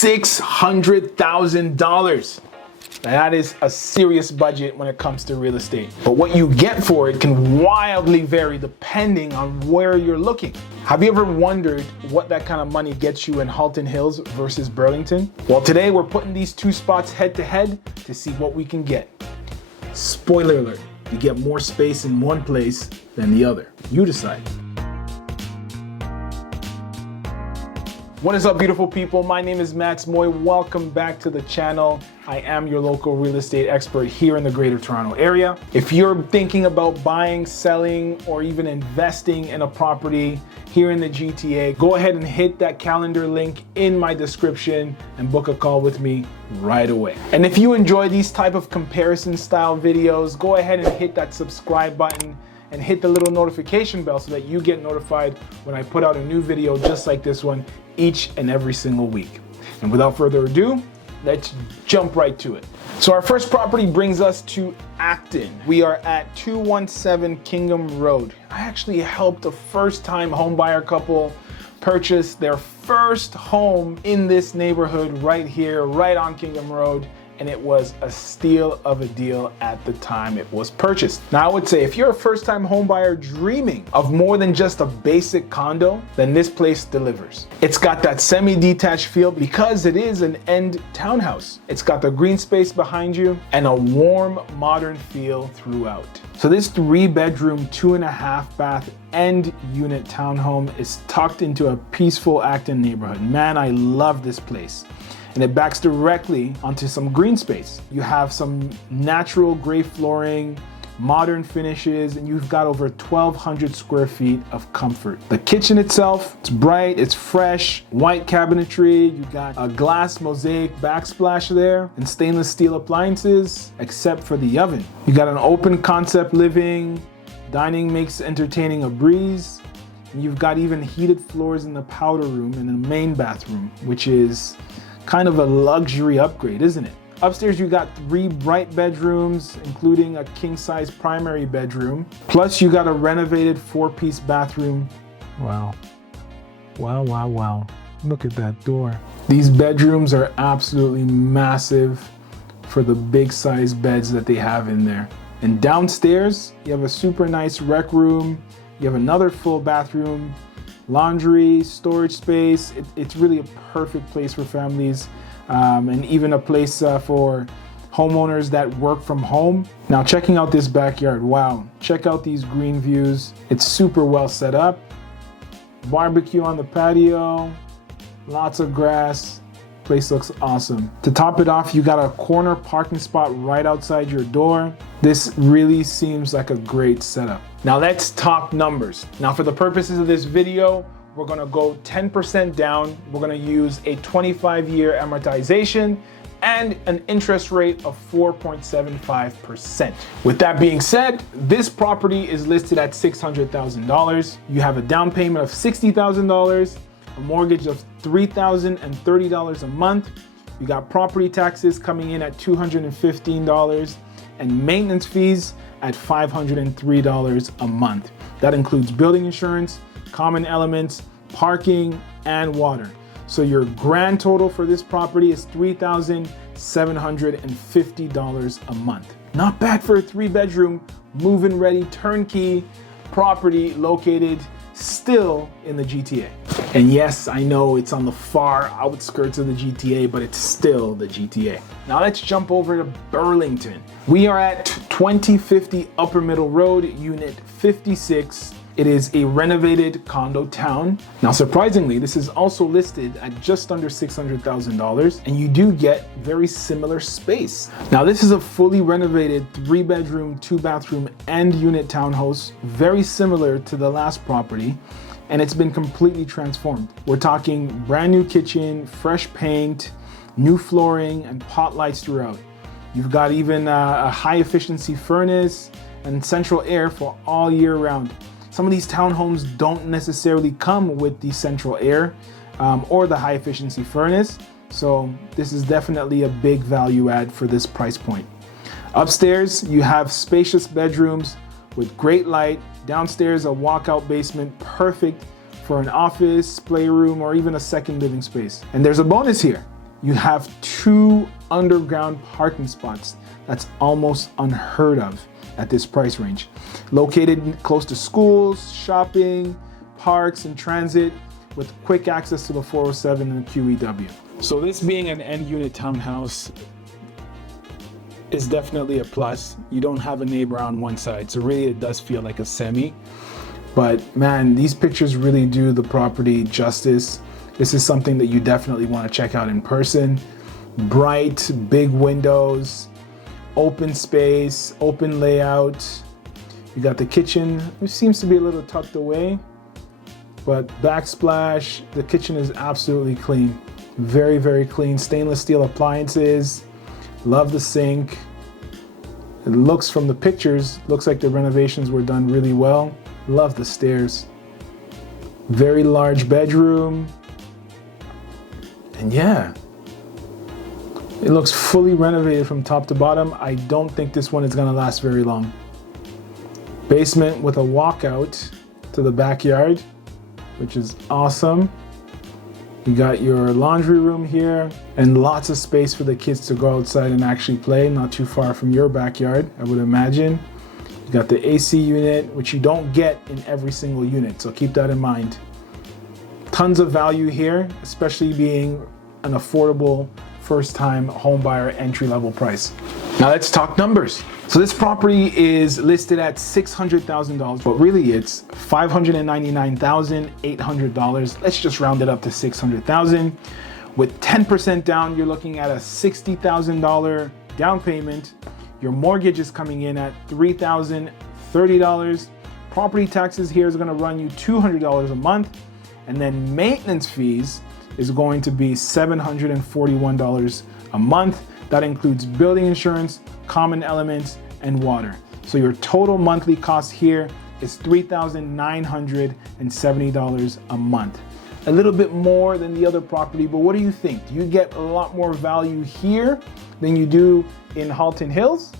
$600,000. That is a serious budget when it comes to real estate. But what you get for it can wildly vary depending on where you're looking. Have you ever wondered what that kind of money gets you in Halton Hills versus Burlington? Well, today we're putting these two spots head to head to see what we can get. Spoiler alert, you get more space in one place than the other. You decide. What is up, beautiful people? My name is Mats Moy. Welcome back to the channel. I am your local real estate expert here in the Greater Toronto area. If you're thinking about buying, selling, or even investing in a property here in the GTA, go ahead and hit that calendar link in my description and book a call with me right away. And if you enjoy these type of comparison style videos, go ahead and hit that subscribe button and hit the little notification bell so that you get notified when I put out a new video just like this one each and every single week. And without further ado, let's jump right to it. So our first property brings us to Acton. We are at 217 Kingham Road. I actually helped a first-time homebuyer couple purchase their first home in this neighborhood right here, right on Kingham Road. And it was a steal of a deal at the time it was purchased. Now, I would say if you're a first-time homebuyer dreaming of more than just a basic condo, then this place delivers. It's got that semi-detached feel because it is an end townhouse. It's got the green space behind you and a warm, modern feel throughout. So this 3-bedroom, 2.5 bath end unit townhome is tucked into a peaceful Acton neighborhood. Man, I love this place. And it backs directly onto some green space. You have some natural gray flooring, modern finishes, and you've got over 1,200 square feet of comfort. The kitchen itself, it's bright, it's fresh, white cabinetry. You got a glass mosaic backsplash there and stainless steel appliances, except for the oven. You got an open concept living, dining makes entertaining a breeze. And you've got even heated floors in the powder room and the main bathroom, which is kind of a luxury upgrade, isn't it? Upstairs, you got 3 bright bedrooms, including a king-size primary bedroom. Plus, you got a renovated 4-piece bathroom. Wow. Wow, wow, wow. Look at that door. These bedrooms are absolutely massive for the big size beds that they have in there. And downstairs, you have a super nice rec room. You have another full bathroom, laundry, storage space. It's really a perfect place for families and even a place for homeowners that work from home. Now, checking out this backyard, wow, check out these green views. It's super well set up. Barbecue on the patio, lots of grass. Place looks awesome. To top it off, you got a corner parking spot right outside your door. This really seems like a great setup. Now let's talk numbers. Now, for the purposes of this video, we're gonna go 10% down. We're gonna use a 25-year amortization and an interest rate of 4.75%. With that being said, this property is listed at $600,000. You have a down payment of $60,000, a mortgage of $3,030 a month. You got property taxes coming in at $215 and maintenance fees at $503 a month. That includes building insurance, common elements, parking, and water. So your grand total for this property is $3,750 a month. Not bad for a 3-bedroom, move-in ready, turnkey property located still in the GTA. And yes, I know it's on the far outskirts of the GTA, but it's still the GTA. Now let's jump over to Burlington. We are at 2050 Upper Middle Road, Unit 56. It is a renovated condo town. Now, surprisingly, this is also listed at just under $600,000, and you do get very similar space. Now, this is a fully renovated 3-bedroom, 2-bathroom, end unit townhouse, very similar to the last property, and it's been completely transformed. We're talking brand new kitchen, fresh paint, new flooring, and pot lights throughout. You've got even a high efficiency furnace and central air for all year round. Some of these townhomes don't necessarily come with the central air or the high efficiency furnace. So this is definitely a big value add for this price point. Upstairs, you have spacious bedrooms with great light. Downstairs, a walkout basement, perfect for an office, playroom, or even a second living space. And there's a bonus here. You have 2 underground parking spots. That's almost unheard of at this price range. Located close to schools, shopping, parks, and transit with quick access to the 407 and the QEW. So this being an end unit townhouse is definitely a plus. You don't have a neighbor on one side, so really it does feel like a semi. But man, these pictures really do the property justice. This is something that you definitely want to check out in person. Bright, big windows, open space, open layout. You got the kitchen, which seems to be a little tucked away, but backsplash, the kitchen is absolutely clean. Very, very clean. Stainless steel appliances. Love the sink. It looks, from the pictures, looks like the renovations were done really well. Love the stairs. Very large bedroom. And yeah, it looks fully renovated from top to bottom. I don't think this one is gonna last very long. Basement with a walkout to the backyard, which is awesome. You got your laundry room here and lots of space for the kids to go outside and actually play, not too far from your backyard, I would imagine. You got the AC unit, which you don't get in every single unit, so keep that in mind. Tons of value here, especially being an affordable first-time home buyer entry-level price. Now let's talk numbers. So this property is listed at $600,000, but really it's $599,800. Let's just round it up to $600,000. With 10% down, you're looking at a $60,000 down payment. Your mortgage is coming in at $3,030. Property taxes here is gonna run you $200 a month. And then maintenance fees is going to be $741 a month. That includes building insurance, common elements, and water. So your total monthly cost here is $3,970 a month. A little bit more than the other property, but what do you think? Do you get a lot more value here than you do in Halton Hills?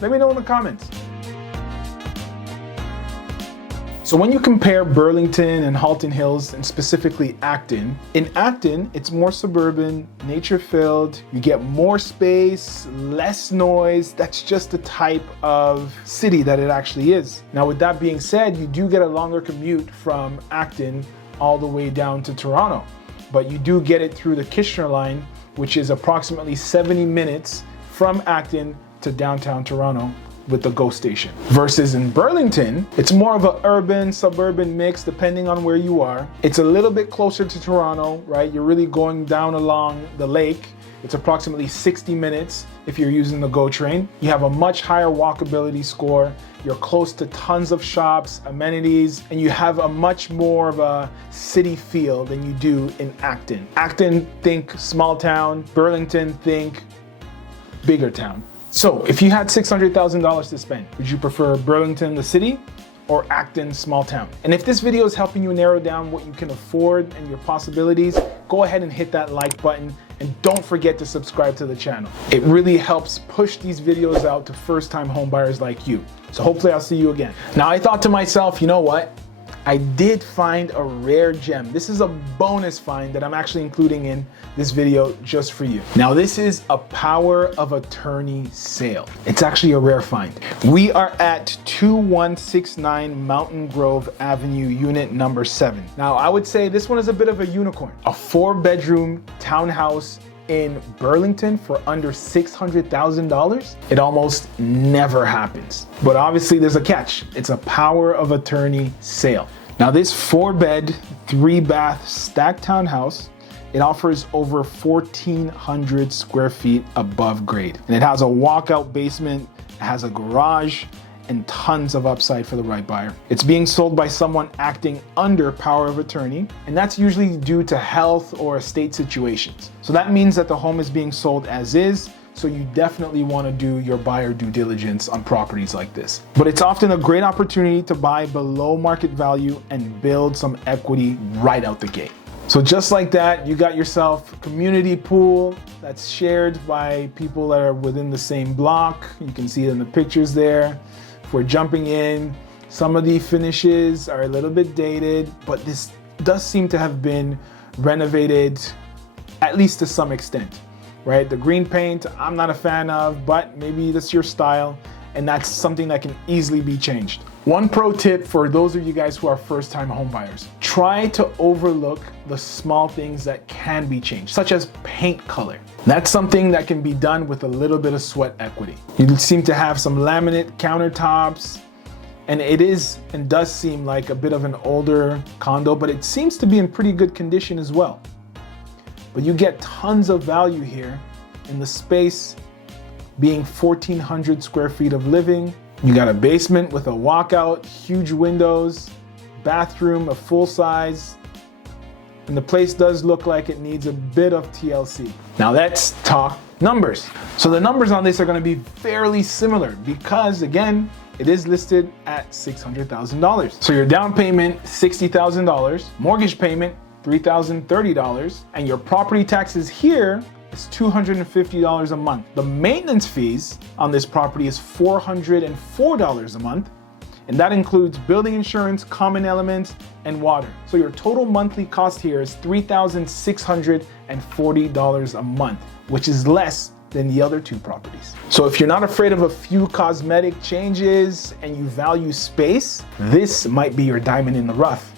Let me know in the comments. So when you compare Burlington and Halton Hills, and specifically Acton, in Acton, it's more suburban, nature-filled, you get more space, less noise. That's just the type of city that it actually is. Now, with that being said, you do get a longer commute from Acton all the way down to Toronto, but you do get it through the Kitchener line, which is approximately 70 minutes from Acton to downtown Toronto with the GO station. Versus in Burlington, it's more of an urban, suburban mix depending on where you are. It's a little bit closer to Toronto, right? You're really going down along the lake. It's approximately 60 minutes if you're using the GO train. You have a much higher walkability score. You're close to tons of shops, amenities, and you have a much more of a city feel than you do in Acton. Acton, think small town. Burlington, think bigger town. So if you had $600,000 to spend, would you prefer Burlington, the city, or Acton, small town? And if this video is helping you narrow down what you can afford and your possibilities, go ahead and hit that like button, and don't forget to subscribe to the channel. It really helps push these videos out to first-time home buyers like you. So hopefully I'll see you again. Now I thought to myself, you know what? I did find a rare gem. This is a bonus find that I'm actually including in this video just for you. Now this is a power of attorney sale. It's actually a rare find. We are at 2169 Mountain Grove Avenue, unit number 7. Now I would say this one is a bit of a unicorn. A 4-bedroom townhouse in Burlington for under $600,000. It almost never happens. But obviously there's a catch. It's a power of attorney sale. Now this 4-bed, 3-bath stacked townhouse, it offers over 1,400 square feet above grade. And it has a walkout basement, it has a garage, and tons of upside for the right buyer. It's being sold by someone acting under power of attorney, and that's usually due to health or estate situations. So that means that the home is being sold as is, so you definitely want to do your buyer due diligence on properties like this. But it's often a great opportunity to buy below market value and build some equity right out the gate. So just like that, you got yourself a community pool that's shared by people that are within the same block. You can see it in the pictures there. If we're jumping in, some of the finishes are a little bit dated, but this does seem to have been renovated at at least to some extent, right? The green paint, I'm not a fan of, but maybe that's your style, and that's something that can easily be changed. One pro tip for those of you guys who are first-time home buyers: try to overlook the small things that can be changed, such as paint color. That's something that can be done with a little bit of sweat equity. You seem to have some laminate countertops, and it is and does seem like a bit of an older condo, but it seems to be in pretty good condition as well. But you get tons of value here in the space being 1,400 square feet of living. You got a basement with a walkout, huge windows, bathroom, a full size, and the place does look like it needs a bit of TLC. Now let's talk numbers. So the numbers on this are gonna be fairly similar because, again, it is listed at $600,000. So your down payment, $60,000, mortgage payment, $3,030, and your property taxes here is $250 a month. The maintenance fees on this property is $404 a month, and that includes building insurance, common elements, and water. So your total monthly cost here is $3,640 a month, which is less than the other two properties. So if you're not afraid of a few cosmetic changes and you value space, this might be your diamond in the rough.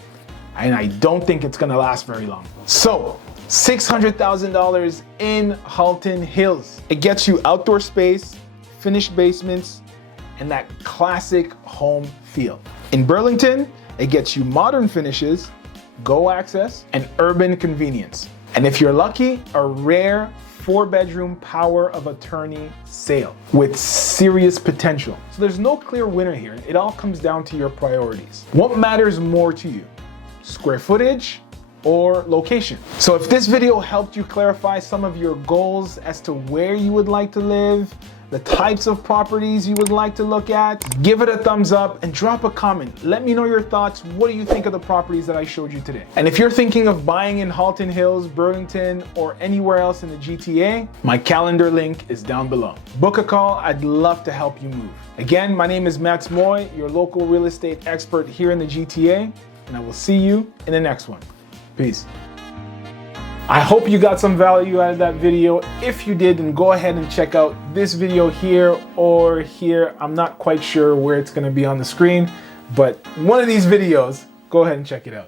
And I don't think it's gonna last very long. So $600,000 in Halton Hills. It gets you outdoor space, finished basements, and that classic home feel. In Burlington, it gets you modern finishes, go access, and urban convenience. And if you're lucky, a rare 4-bedroom power of attorney sale with serious potential. So there's no clear winner here. It all comes down to your priorities. What matters more to you? Square footage or location? So if this video helped you clarify some of your goals as to where you would like to live, the types of properties you would like to look at, give it a thumbs up and drop a comment. Let me know your thoughts. What do you think of the properties that I showed you today? And if you're thinking of buying in Halton Hills, Burlington, or anywhere else in the GTA, my calendar link is down below. Book a call. I'd love to help you move. Again, my name is Mats Moy, your local real estate expert here in the GTA, and I will see you in the next one. Peace. I hope you got some value out of that video. If you did, then go ahead and check out this video here or here. I'm not quite sure where it's gonna be on the screen, but one of these videos, go ahead and check it out.